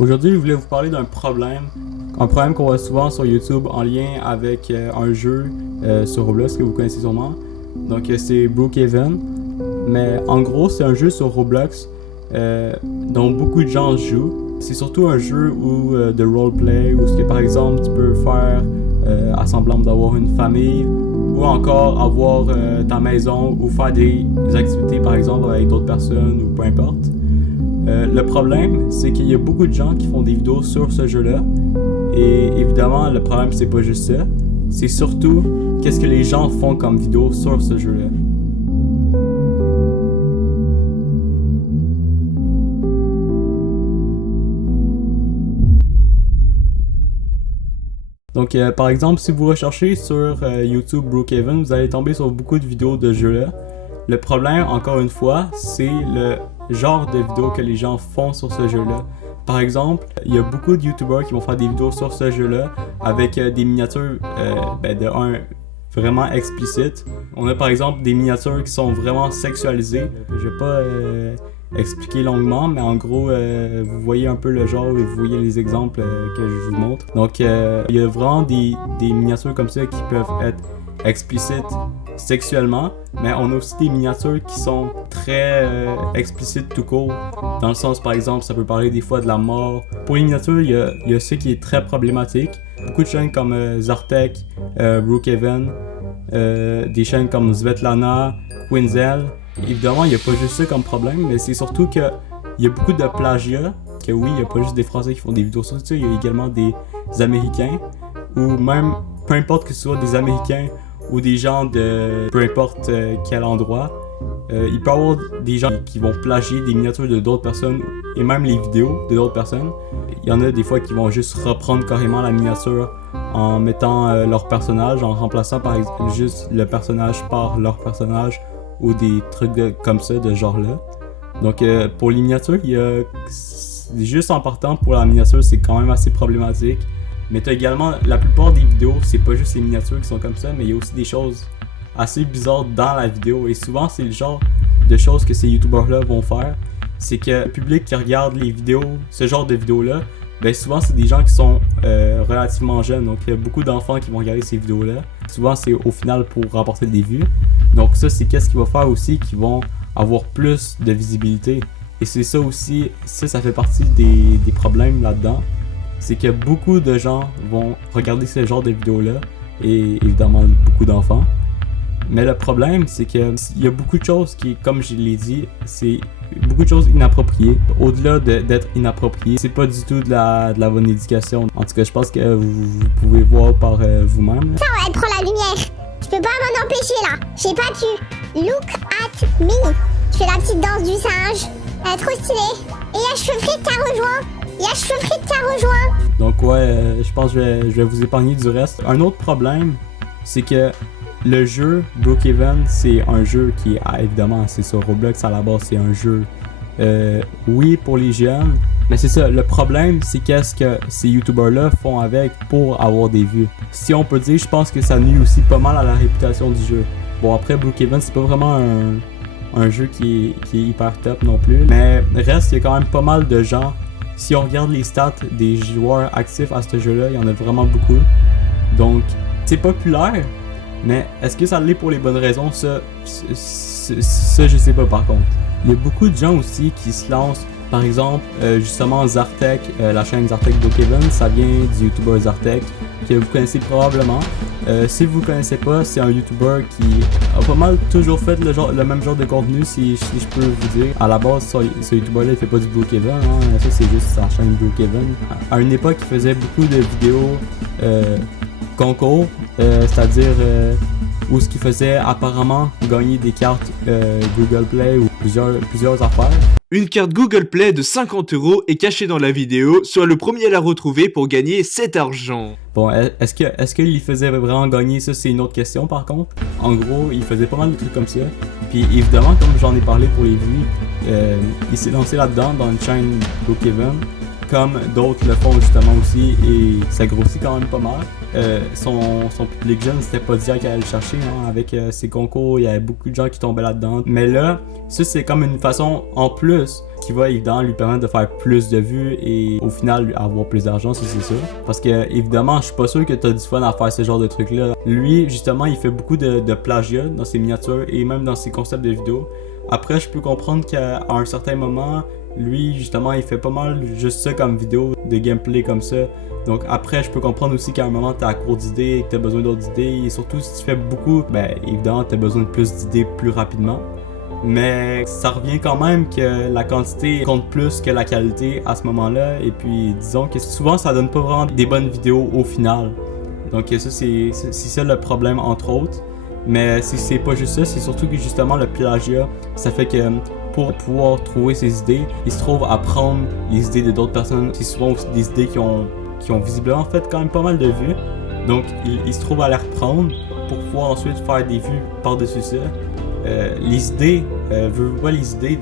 Aujourd'hui, je voulais vous parler d'un problème. Un problème qu'on voit souvent sur YouTube en lien avec un jeu sur Roblox que vous connaissez sûrement. Donc c'est Brookhaven. Mais en gros, c'est un jeu sur Roblox dont beaucoup de gens jouent. C'est surtout un jeu de roleplay où par exemple tu peux faire à semblant d'avoir une famille ou encore avoir ta maison ou faire des activités par exemple avec d'autres personnes ou peu importe. Le problème, c'est qu'il y a beaucoup de gens qui font des vidéos sur ce jeu-là. Et évidemment, le problème, c'est pas juste ça. C'est surtout qu'est-ce que les gens font comme vidéo sur ce jeu-là. Donc, par exemple, si vous recherchez sur YouTube Brookhaven, vous allez tomber sur beaucoup de vidéos de ce jeu-là. Le problème, encore une fois, c'est le genre de vidéos que les gens font sur ce jeu-là. Par exemple, il y a beaucoup de YouTubers qui vont faire des vidéos sur ce jeu-là avec des miniatures vraiment explicites. On a par exemple des miniatures qui sont vraiment sexualisées. Je vais pas expliquer longuement, mais en gros, vous voyez un peu le genre et vous voyez les exemples que je vous montre. Donc, il y a vraiment des miniatures comme ça qui peuvent être explicites sexuellement, mais on a aussi des miniatures qui sont très explicites tout court, dans le sens par exemple ça peut parler des fois de la mort. Pour les miniatures, il y a ce qui est très problématique. Beaucoup de chaînes comme Zartek, Brookhaven, des chaînes comme Svetlana, Quinzel. Évidemment, il n'y a pas juste ça comme problème, mais c'est surtout qu'il y a beaucoup de plagiat, que oui, il n'y a pas juste des Français qui font des vidéos sur ça, il y a également des Américains, ou même, peu importe que ce soit des Américains ou des gens de peu importe quel endroit, il peut y avoir des gens qui vont plagier des miniatures de d'autres personnes et même les vidéos de d'autres personnes. Il y en a des fois qui vont juste reprendre carrément la miniature en mettant leur personnage, en remplaçant par exemple juste le personnage par leur personnage ou des trucs comme ça de genre-là. Donc pour les miniatures, juste en partant pour la miniature, c'est quand même assez problématique. Mais t'as également, la plupart des vidéos, c'est pas juste les miniatures qui sont comme ça, mais il y a aussi des choses assez bizarres dans la vidéo. Et souvent, c'est le genre de choses que ces youtubeurs-là vont faire. C'est que le public qui regarde les vidéos, ce genre de vidéos-là, ben souvent, c'est des gens qui sont relativement jeunes. Donc, il y a beaucoup d'enfants qui vont regarder ces vidéos-là. Souvent, c'est au final pour rapporter des vues. Donc ça, c'est qu'est-ce qui va faire aussi qu'ils vont avoir plus de visibilité. Et c'est ça aussi, ça fait partie des problèmes là-dedans. C'est que beaucoup de gens vont regarder ce genre de vidéos-là, et évidemment beaucoup d'enfants. Mais le problème, c'est qu'il y a beaucoup de choses qui, comme je l'ai dit, c'est beaucoup de choses inappropriées. Au-delà d'être inapproprié, c'est pas du tout de la bonne éducation. En tout cas, je pense que vous pouvez voir par vous-même. Ça, elle prend la lumière. Je peux pas m'en empêcher là. J'ai pas pu. Look at me. Je fais la petite danse du singe. Elle est trop stylée. Et il y a cheveux frites qui a rejoint. Donc ouais, je pense que je vais vous épargner du reste. Un autre problème, c'est que le jeu Brookhaven, c'est un jeu qui est évidemment, c'est sur Roblox à la base, c'est un jeu oui pour les jeunes, mais c'est ça, le problème c'est qu'est-ce que ces youtubeurs-là font avec pour avoir des vues. Si on peut dire, je pense que ça nuit aussi pas mal à la réputation du jeu. Bon, après Brookhaven, c'est pas vraiment un jeu qui est hyper top non plus, mais reste, il y a quand même pas mal de gens. Si on regarde les stats des joueurs actifs à ce jeu-là, il y en a vraiment beaucoup. Donc, c'est populaire, mais est-ce que ça l'est pour les bonnes raisons? Ça, je sais pas par contre. Il y a beaucoup de gens aussi qui se lancent. Par exemple, justement Zartek, la chaîne Zartek Brookhaven, ça vient du YouTuber Zartek, que vous connaissez probablement. Si vous ne connaissez pas, c'est un YouTuber qui a pas mal toujours fait le même genre de contenu, si je peux vous dire. À la base, ce YouTuber-là, il fait pas du Brookhaven, hein, ça c'est juste sa chaîne Brookhaven. À une époque, il faisait beaucoup de vidéos concours, c'est-à-dire où ce qu'il faisait apparemment gagner des cartes Google Play ou plusieurs affaires. Une carte Google Play de 50 € est cachée dans la vidéo, sois le premier à la retrouver pour gagner cet argent. Bon, est-ce qu'il faisait vraiment gagner? Ça, c'est une autre question par contre. En gros, il faisait pas mal de trucs comme ça. Puis évidemment, comme j'en ai parlé pour les vues, il s'est lancé là-dedans dans une chaîne Brookhaven. comme d'autres le font justement aussi, et ça grossit quand même pas mal. Son public jeune, c'était pas dire qu'elle allait le chercher, hein, avec ses concours, il y avait beaucoup de gens qui tombaient là-dedans. Mais là, ça c'est comme une façon en plus qui va évidemment lui permettre de faire plus de vues et au final avoir plus d'argent, ça c'est sûr. Parce que évidemment, je suis pas sûr que t'as du fun à faire ce genre de trucs là. Lui, justement, il fait beaucoup de plagiat dans ses miniatures et même dans ses concepts de vidéos. Après, je peux comprendre qu'à un certain moment, lui, justement, il fait pas mal juste ça comme vidéo de gameplay comme ça. Donc après, je peux comprendre aussi qu'à un moment, t'es à court d'idées, que t'as besoin d'autres idées. Et surtout, si tu fais beaucoup, ben évidemment, t'as besoin de plus d'idées plus rapidement. Mais ça revient quand même que la quantité compte plus que la qualité à ce moment-là. Et puis, disons que souvent, ça donne pas vraiment des bonnes vidéos au final. Donc ça, c'est ça le problème, entre autres. Mais c'est pas juste ça, c'est surtout que justement le plagiat, ça fait que pour pouvoir trouver ses idées, il se trouve à prendre les idées de d'autres personnes. C'est souvent aussi des idées qui ont visiblement fait quand même pas mal de vues. Donc il se trouve à les reprendre pour pouvoir ensuite faire des vues par-dessus ça. Les idées, les idées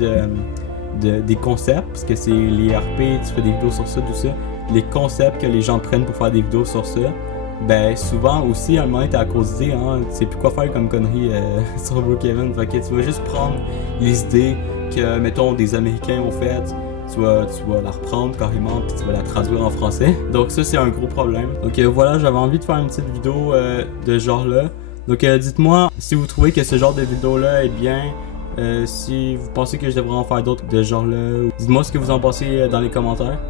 des concepts, parce que c'est les RP, tu fais des vidéos sur ça, tout ça. Les concepts que les gens prennent pour faire des vidéos sur ça. Ben souvent aussi à un moment t'es à cause d'idées, hein, tu sais plus quoi faire comme connerie sur Brookhaven, fait que tu vas juste prendre les idées que mettons des Américains ont faites, tu vas la reprendre carrément puis tu vas la traduire en français. Donc ça c'est un gros problème. Donc voilà, j'avais envie de faire une petite vidéo de ce genre là. Donc dites-moi si vous trouvez que ce genre de vidéo là est bien. Si vous pensez que je devrais en faire d'autres de ce genre là, dites-moi ce que vous en pensez dans les commentaires.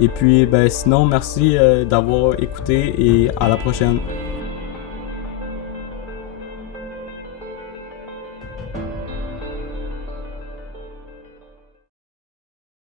Et puis, ben sinon, merci d'avoir écouté et à la prochaine.